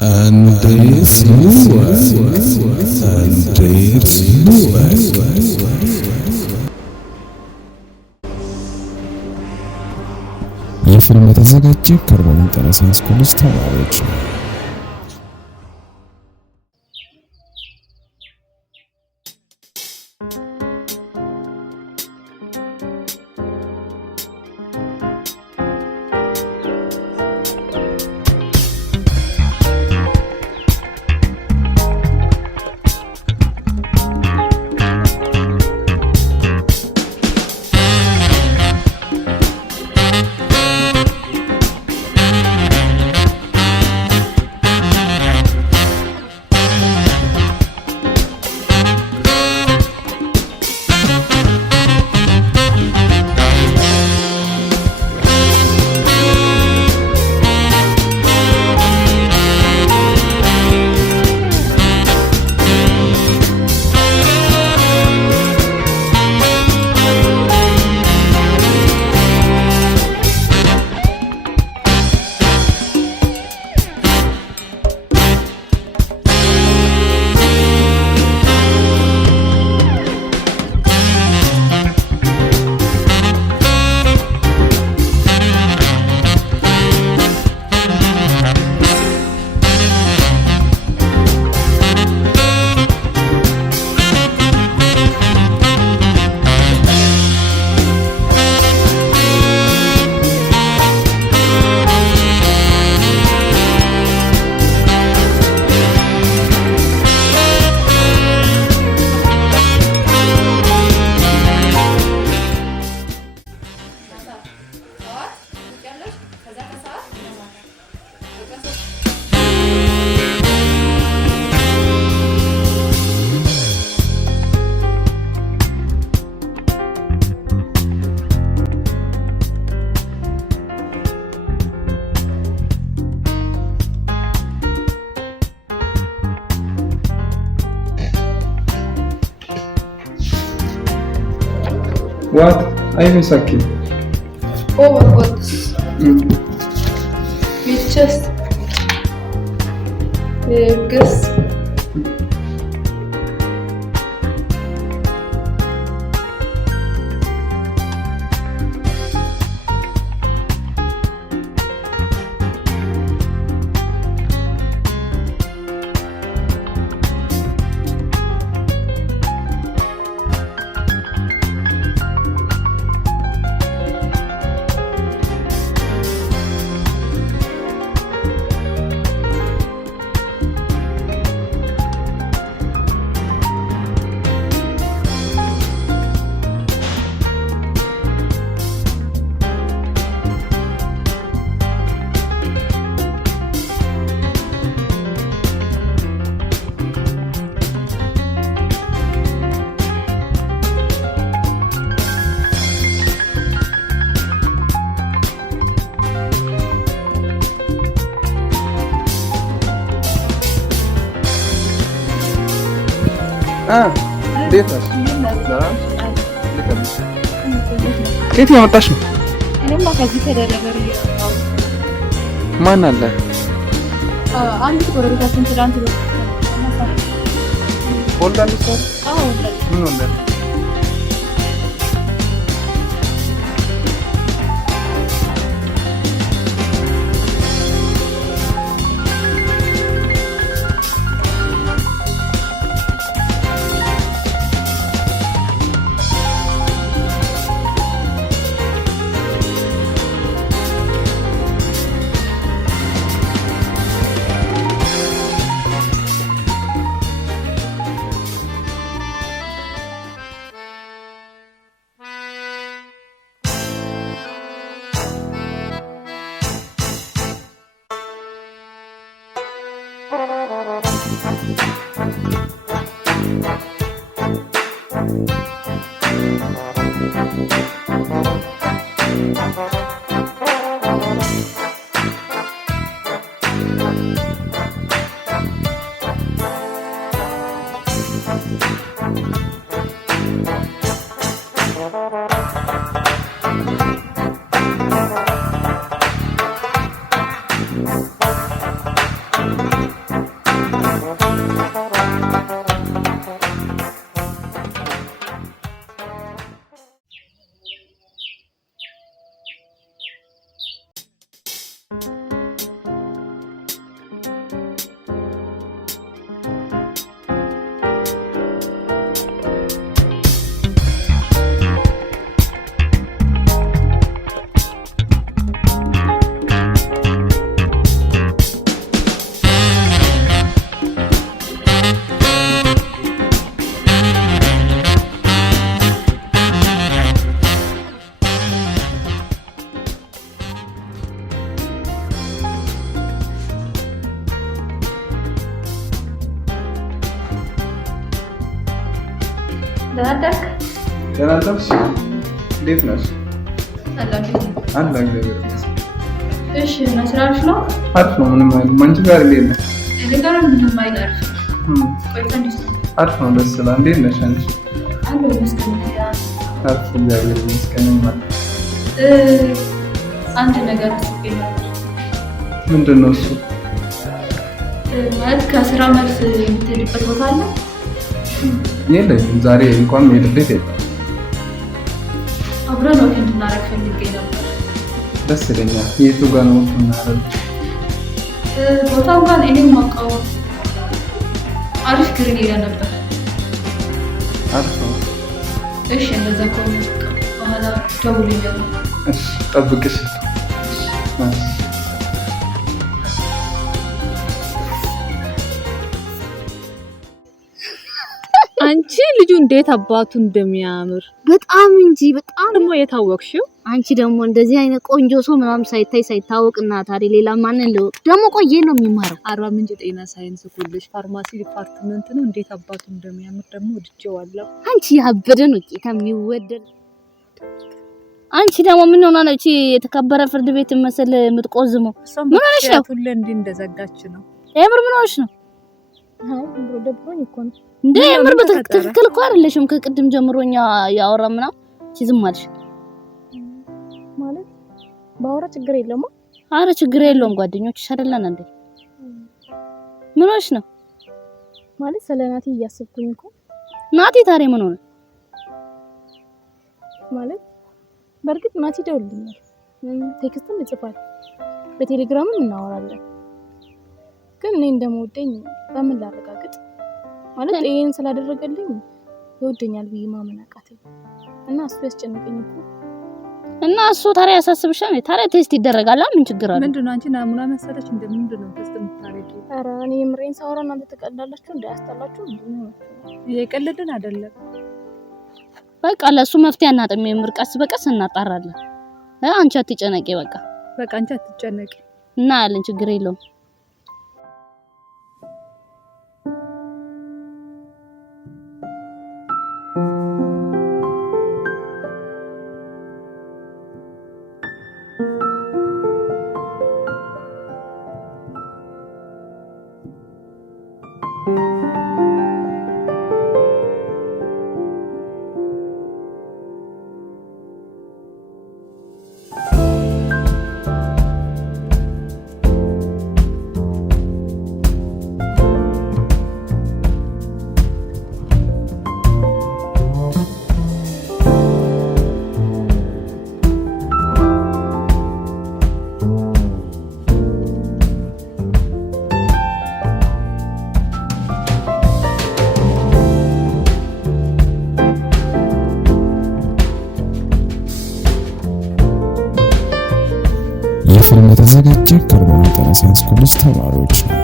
Andreas Noah. የፊልም የተዘጋጀ ከአርባ ምንጭ ሳይንስ ኮሌጅ ተማሪዎች ነው። What? I miss Aki. Oh my god. We just guess. እንዴት ነሽ? ከየት ያመጣሽ ነው? እኔማ ከዚህ ተደረገ ነው። ማን አለ? አንድ ጎረቤታችን ትላንት ነው ወልዳለች። አዎ ምን ወልዳለች? ደህና ነሽ? እንዴት ነሽ? አለ እግዚአብሔር ይመስገን። እሺ መስራሽ ነው? አሪፍ ነው። ምንም አይልም። አንቺ ጋር እንዴት ነሽ? እኔ ጋር ምንም አይደርስ። አሪፍ ነው። ደስ ይላል። እንዴት ነሽ አንቺ? አለ መስከረም አሪፍ እግዚአብሔር ይመስገን። አንድ ነገር አስቤ ነበር። ምንድን ነው እሱ? ማለት ከስራ መልስ የምትሄድበት ቦታ አለ? የለኝም። ዛሬ እንኳን የሄድበት የለም። አብረን ነው እንድናረግ ፈልጌ ነበር። ደስ ይለኛል። የቱ ጋር ነው የምናረግ? ቦታው ጋር እኔም ማውቀው አሪፍ ግርጌ ነበር። አሪፍ ነው። እሺ እንደዛ ከሆነ በኋላ ደውልልኝ። እሺ ጠብቅሽ። አንቺ ልጁ እንዴት አባቱ እንደሚያምር በጣም እንጂ በጣም ደግሞ የታወቅሽው አንቺ ደግሞ እንደዚህ አይነት ቆንጆ ሰው ምናምን ሳይታወቅና ታዲያ ሌላ ማንን ለው ደግሞ ቆየ ነው የሚማረው? አርባ ምንጭ ጤና ሳይንስ ኮሌጅ ፋርማሲ ዲፓርትመንት ነው። እንዴት አባቱ እንደሚያምር ደግሞ ወድጄዋለሁ። አንቺ ያበደ ነው ከሚወደድ። አንቺ ደግሞ ምን ሆና ነው እቺ የተከበረ ፍርድ ቤት መሰለ የምትቆዝመው? ምን ሆነሽ ነው? ሁሉ እንዴ እንደዘጋች ነው። የምር ምን ሆነሽ ነው? አይ ብሮ ደብሮኝ እኮ ነው እንዴ የምር በትክክል እኮ አይደለሽም። ከቅድም ጀምሮኛ ያወራ ምናምን ዝም አልሽ ማለት ባወራ ችግር የለውም። አረ ችግር የለውም። ጓደኞችሽ አይደለን እንዴ? ምን ሆነሽ ነው? ማለት ስለናቲ እያሰብኩኝ እኮ። ናቲ ታዲያ ምን ሆነ? ማለት በርግጥ ናቲ ደውልልኛል፣ ቴክስትም ይጽፋል፣ በቴሌግራምም እናወራለን። ግን እኔ እንደምወደኝ በምን ላረጋግጥ? ማለት ይሄን ስላደረገልኝ ይወደኛል ብዬ ማመን አቃተኝ እና እሱ ያስጨነቀኝ እኮ። እና እሱ ታዲያ ያሳስብሻል? ታዲያ ቴስት ይደረጋል። ምን ችግር አለ? ምንድነው አንቺ ናሙና መሰለሽ እንደምንድን ነው ቴስት የምታረጊው? ኧረ እኔ የምሬን ሳወራ እናንተ ተቀልዳላችሁ እንዳያስጠላችሁ። እየቀለድን አይደለም። በቃ ለሱ መፍትሄ አናጥም። የምር ቀስ በቀስ እናጣራለን። አንቺ አትጨነቂ። በቃ አንቺ አትጨነቂ እና ያለን ችግር የለውም። መጠነ ሳይንስ ኮሌጅ ተማሪዎች ነው።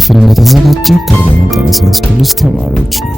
ፊልም የተዘጋጀ ከርቦ መጠነ ሳይንስ ኮሌጅ ተማሪዎች ነው።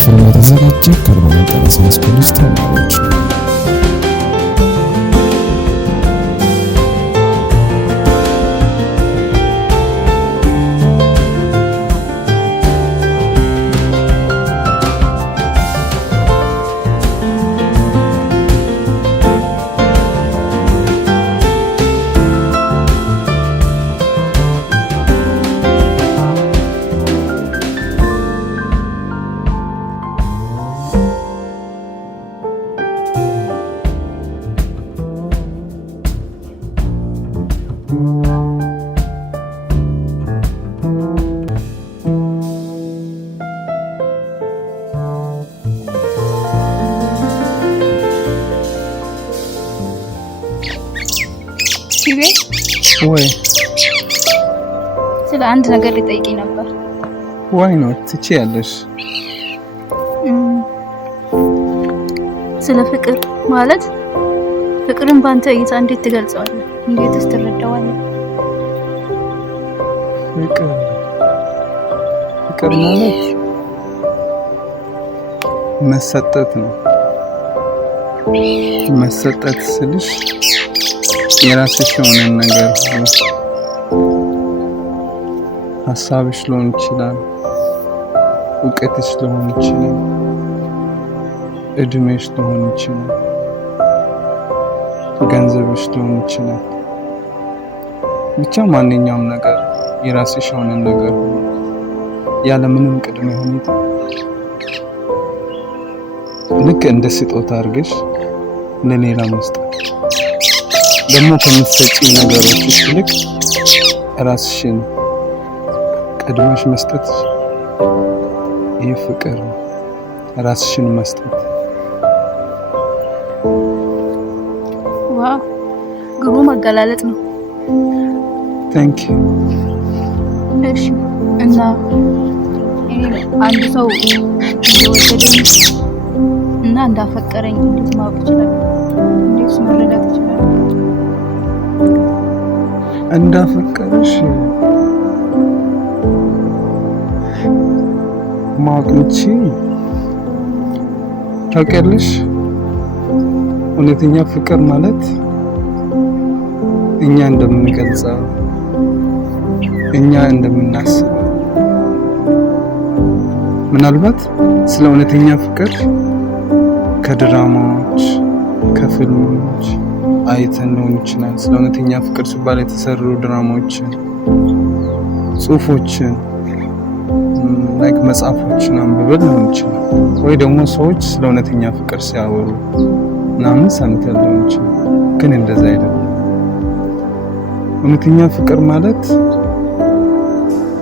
ፊልም የተዘጋጀ ከርቦ መጠነ ሳይንስ ኮሌጅ ተማሪዎች ነው። ወይ ስለ አንድ ነገር ልጠይቅኝ ነበር። ዋይ ነው ትችያለሽ? ስለ ፍቅር ማለት ፍቅርን ባንተ እይታ እንዴት ትገልጸዋለህ? እንዴትስ ትረዳዋለህ? ፍቅር ማለት መሰጠት ነው። መሰጠት ስልሽ የራስሽ የሆነ ነገር ሀሳብሽ ሊሆን ይችላል፣ እውቀትሽ ሊሆን ይችላል፣ እድሜሽ ሊሆን ይችላል፣ ገንዘብሽ ሊሆን ይችላል። ብቻ ማንኛውም ነገር የራስሽ የሆነ ነገር ያለምንም ቅድመ ሁኔታ ልክ እንደ ስጦታ አድርገሽ ለሌላ መስጠት። ደግሞ ከምትሰጪው ነገሮች ይልቅ ራስሽን ቀድመሽ መስጠት ይህ ፍቅር ነው። ራስሽን መስጠት። ዋው ግሩ መገላለጥ ነው። ታንክ ዩ። እሺ እና አንድ ሰው እንደወደደኝ እና እንዳፈቀረኝ እንዴት ማወቅ ይችላል? እንዴት መረዳት ይችላል? እንዳፈቀረሽ ማቅንቺ ታውቂያለሽ። እውነተኛ ፍቅር ማለት እኛ እንደምንገልጸው እኛ እንደምናስበው ምናልባት ስለ እውነተኛ ፍቅር ከድራማዎች ከፊልሞች አይተን ሊሆን ይችላል። ስለ እውነተኛ ፍቅር ሲባል የተሰሩ ድራማዎችን፣ ጽሁፎችን ላይክ መጽሐፎችን አንብበን ሊሆን ይችላል። ወይ ደግሞ ሰዎች ስለ እውነተኛ ፍቅር ሲያወሩ ምናምን ሰምተን ሊሆን ይችላል። ግን እንደዛ አይደለም። እውነተኛ ፍቅር ማለት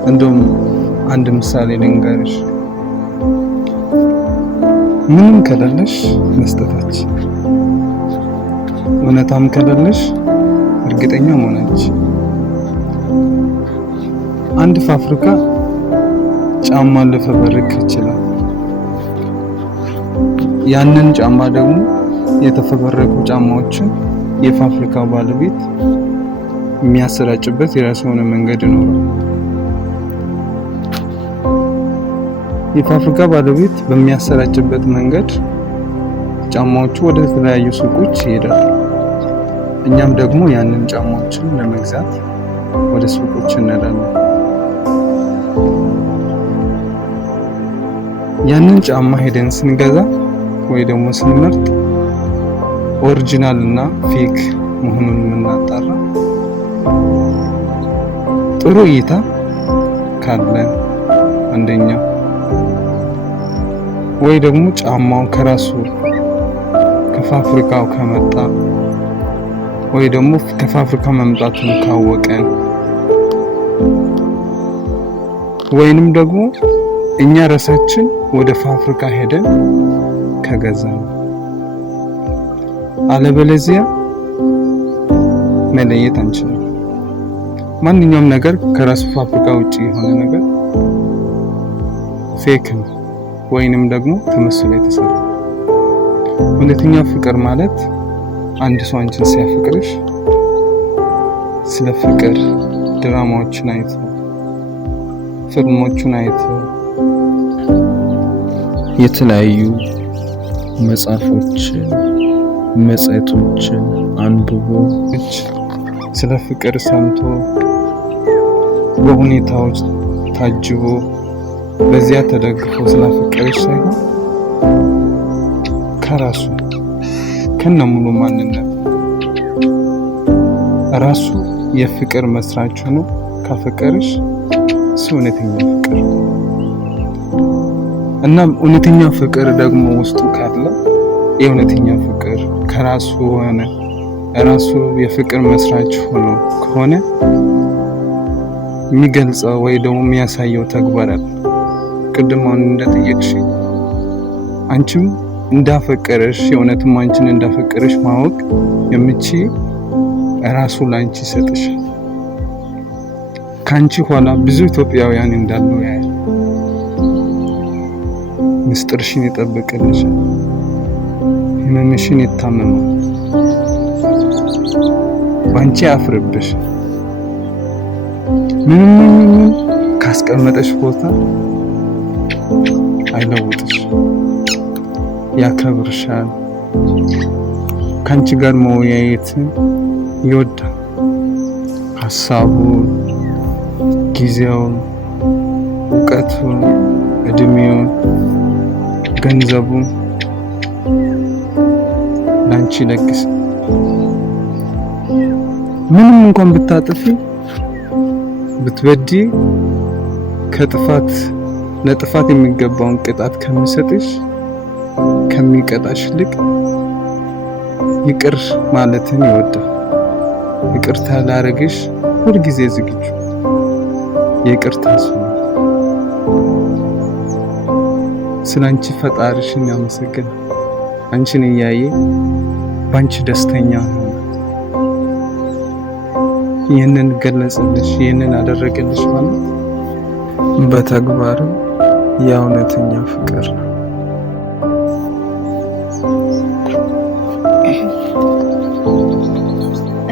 እንደውም አንድ ምሳሌ ልንገርሽ። ምንም ከሌለሽ መስጠታችን፣ እውነታም ከሌለሽ እርግጠኛ መሆናችን። አንድ ፋብሪካ ጫማ ሊፈበርክ ይችላል። ያንን ጫማ ደግሞ የተፈበረኩ ጫማዎችን የፋብሪካው ባለቤት የሚያሰራጭበት የራሱ የሆነ መንገድ ይኖራል። የፋብሪካ ባለቤት በሚያሰራጭበት መንገድ ጫማዎቹ ወደ ተለያዩ ሱቆች ይሄዳሉ። እኛም ደግሞ ያንን ጫማዎችን ለመግዛት ወደ ሱቆች እንሄዳለን። ያንን ጫማ ሄደን ስንገዛ ወይ ደግሞ ስንመርጥ ኦሪጂናል እና ፌክ መሆኑን የምናጣራ ጥሩ እይታ ካለን አንደኛ፣ ወይ ደግሞ ጫማው ከራሱ ከፋብሪካው ከመጣ ወይ ደግሞ ከፋብሪካ መምጣቱን ካወቀን ወይንም ደግሞ እኛ ራሳችን ወደ ፋብሪካ ሄደን ከገዛን፣ አለበለዚያ መለየት አንችልም። ማንኛውም ነገር ከራሱ ፋብሪካ ውጪ የሆነ ነገር ፌክ ነው ወይንም ደግሞ ተመስሎ የተሰራ። እውነተኛ ፍቅር ማለት አንድ ሰው አንቺን ሲያፈቅርሽ ስለ ፍቅር ድራማዎችን አይቶ ፊልሞችን አይቶ የተለያዩ መጽሐፎችን መጽሔቶችን አንብቦ ስለ ፍቅር ሰምቶ በሁኔታዎች ታጅቦ በዚያ ተደግፎ ስለ ፍቅርሽ ሳይሆን ከራሱ ከነሙሉ ማንነት ራሱ የፍቅር መስራች ሆኖ ካፈቀርሽ እውነተኛ ፍቅር። እናም እውነተኛ ፍቅር ደግሞ ውስጡ ካለ የእውነተኛ ፍቅር ከራሱ ሆነ ራሱ የፍቅር መስራች ሆኖ ከሆነ የሚገልጸው ወይ ደግሞ የሚያሳየው ተግባር አለ። ቅድም አሁን እንደጠየቅሽ አንቺም እንዳፈቀረሽ የእውነትም አንቺን እንዳፈቀረሽ ማወቅ የምችይ ራሱ ላንቺ ይሰጥሻል። ካንቺ ኋላ ብዙ ኢትዮጵያውያን እንዳሉ ያያል። ምስጢርሽን ይጠብቅልሻል። ህመምሽን ይታመማል። ባንቺ አፍርብሽ ምንም ካስቀመጠሽ ቦታ አይለውጥሽ፣ ያከብርሻል። ካንቺ ጋር መወያየትን ይወዳል። ሀሳቡን፣ ጊዜውን፣ እውቀቱን፣ እድሜውን፣ ገንዘቡን ላንቺ ለግስ። ምንም እንኳን ብታጥፊ ብትበዲ ከጥፋት ለጥፋት የሚገባውን ቅጣት ከሚሰጥሽ ከሚቀጣሽ ይልቅ ይቅር ማለትን ይወዳል። ይቅርታ ላረግሽ ሁልጊዜ ዝግጁ፣ ይቅርታ ሰው። ስላንቺ ፈጣሪሽን ያመሰግናል። አንቺን እያየ ባንቺ ደስተኛ ነው። ይህንን ገለጸልሽ፣ ይህንን አደረገልሽ ማለት በተግባርም የእውነተኛ ፍቅር ነው።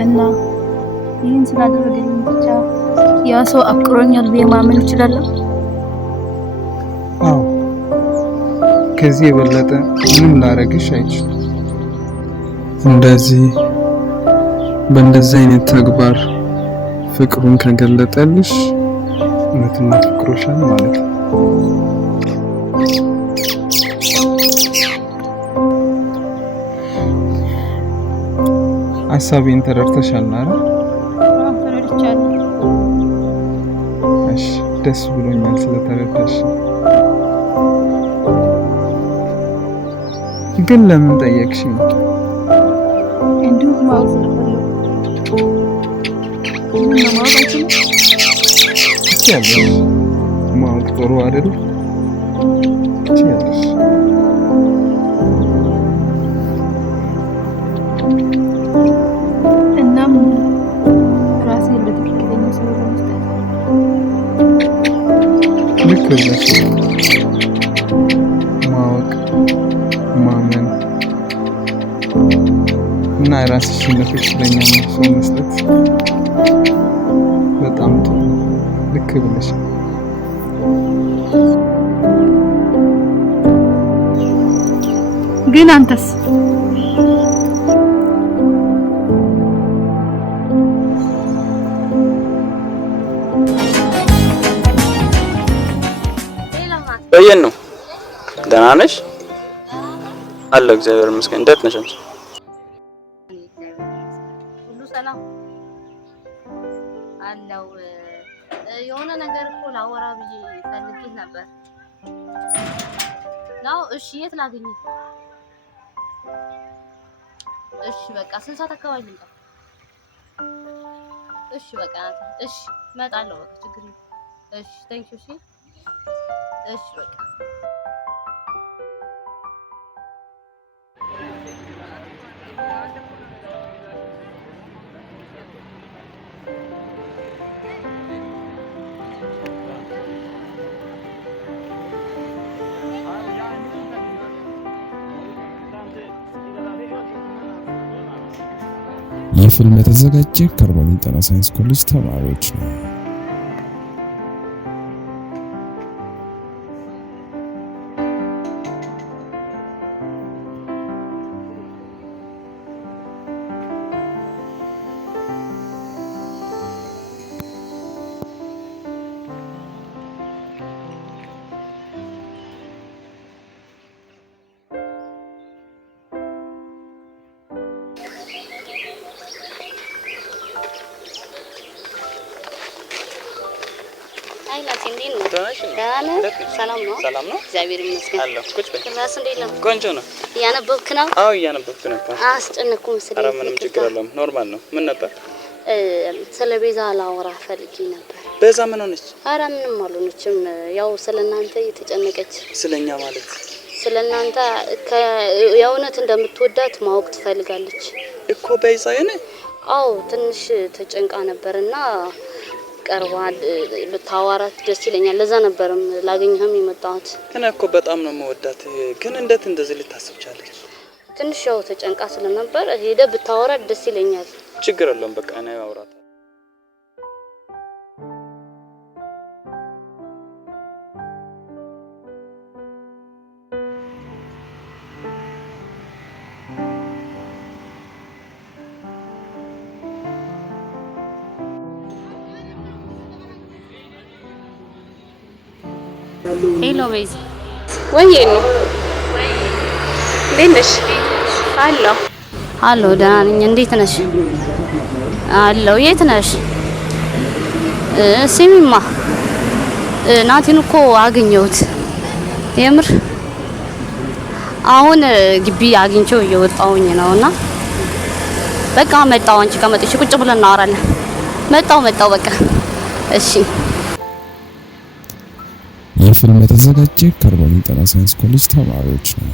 እና ይህን ስላደረገልኝ ብቻ ያ ሰው አፍቅሮኛል ብዬ ማመን እችላለሁ? አዎ፣ ከዚህ የበለጠ ምንም ላረግሽ አይችልም። በእንደዚህ አይነት ተግባር ፍቅሩን ከገለጠልሽ እውነትም አፍቅሮሻል ማለት ነው። ሀሳቤን ተረድተሻል አይደል? ተረድቻለሁ። እሺ፣ ደስ ብሎኛል ስለተረዳሽ። ግን ለምን ጠየቅሽኝ? እንዲሁ ማወቅ ስለፈለኩ። ምን ማወቅ አይችልም? ትችያለሽ። ማወቅ ጥሩ አይደል? ትችያለሽ። እናም ራሴን ለትክክለኛ ሰው ለመስጠት ልክ ነሽ። ማወቅ፣ ማመን እና የራስሽን ለትክክለኛ ሰው መስጠት በጣም ጥሩ። ልክ ብለሽ። ግን አንተስ? በየን ነው? ደህና ነሽ? አለሁ እግዚአብሔር ይመስገን። እንዴት ነሽ አንቺ? ሁሉ ሰላም አለው። የሆነ ነገር እኮ ላወራ ብዬ ፈልጌ ነበር። ነው? እሺ፣ የት ላገኝህ? እሺ በቃ ስንት ሰዓት አካባቢ ልምጣ? እሺ በቃ እሺ፣ እመጣለሁ። በቃ ችግር የለም። እሺ ቴንኪው። እሺ እሺ በቃ ይህ ፊልም የተዘጋጀ ከአርባ ምንጭ ጤና ሳይንስ ኮሌጅ ተማሪዎች ነው። ሰላም ነው? እግዚአብሔር ይመስገን። አለሁ። ቁጭ በይ። ክላስ እንዴት ነው? ቆንጆ ነው። እያነበብክ ነው? አዎ እያነበብኩ ነበር። አስጨነቅኩ መሰለኝ። ኧረ ምንም ችግር የለውም፣ ኖርማል ነው። ምን ነበር? ስለ ቤዛ ላወራ ፈልጌ ነበር። ቤዛ ምን ሆነች? ኧረ ምንም አልሆነችም። ያው ስለናንተ እየተጨነቀች። ስለኛ ማለት? ስለናንተ የእውነት እንደምትወዳት ማወቅ ትፈልጋለች እኮ ቤዛ። የኔ አዎ፣ ትንሽ ተጨንቃ ነበርና ቀርባል ብታዋራት ደስ ይለኛል። ለዛ ነበርም ላገኘህም የመጣሁት። እኔ እኮ በጣም ነው የምወዳት፣ ግን እንዴት እንደዚህ ልታስብ ቻለች? ትንሽ ያው ተጨንቃ ስለነበር ሄደህ ብታዋራት ደስ ይለኛል። ችግር የለውም፣ በቃ እኔ አውራት። ሄሎ ቤዛ። ወይኔ ነው እንዴት ነሽ? አለሁ ደህና ነኝ። እንዴት ነሽ? አለሁ። የት ነሽ? ስሚማ ናቲን እኮ አገኘሁት። የምር አሁን ግቢ አግኝቼው እየወጣሁኝ ነውና በቃ መጣሁ። አንቺ ጋር መጥቼ ቁጭ ብለን እናወራለን። መጣሁ በቃ እሺ። ይህ ፊልም የተዘጋጀ ከአርባ ምንጭ ጤና ሳይንስ ኮሌጅ ተማሪዎች ነው።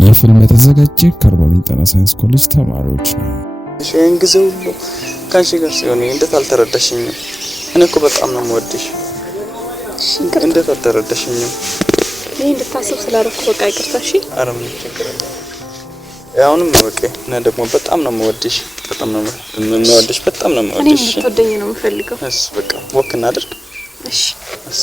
ይህ ፊልም የተዘጋጀ ከአርባ ምንጭ ጤና ሳይንስ ኮሌጅ ተማሪዎች ነው። እሺን ግዘው ካንቺ ጋር ሲሆን እንዴት አልተረዳሽኝም? እኔ እኮ በጣም ነው የምወድሽ። እንዴት አልተረዳሽኝም? እኔ እንድታስብ ስላደረኩ በቃ ይቅርታ። እሺ ኧረ ምን ችግር አለ? ያውንም ወቄ እና ደግሞ በጣም ነው የምወድሽ። በጣም ነው የምወድሽ። በጣም ነው የምወድሽ። እኔ እንድትወደኝ ነው የምፈልገው። እሺ በቃ ወክ እናድርግ። እሺ እሺ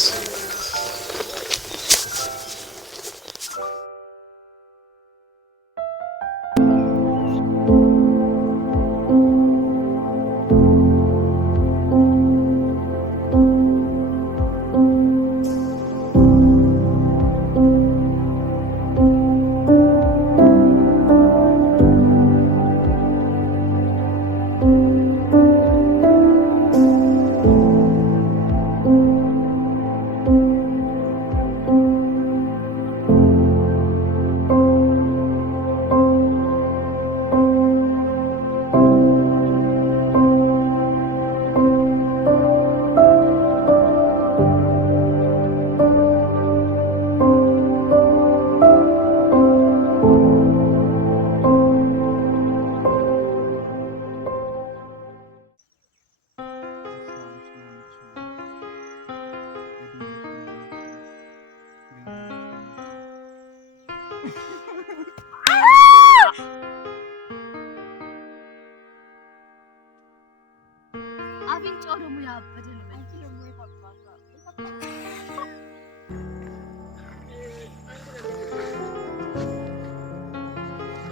አብንጫው ደግሞ ያበደ ነው። አንቺ ደግሞ ይፈባል።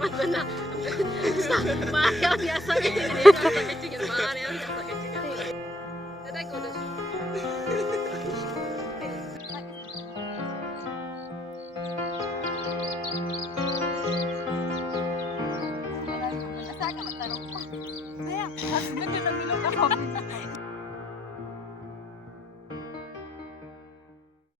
ወጥና ማርያም ያሳቀችኝ ማርያም ያሳቀችኝ ተደቆለሽ ምንድነው የሚለው?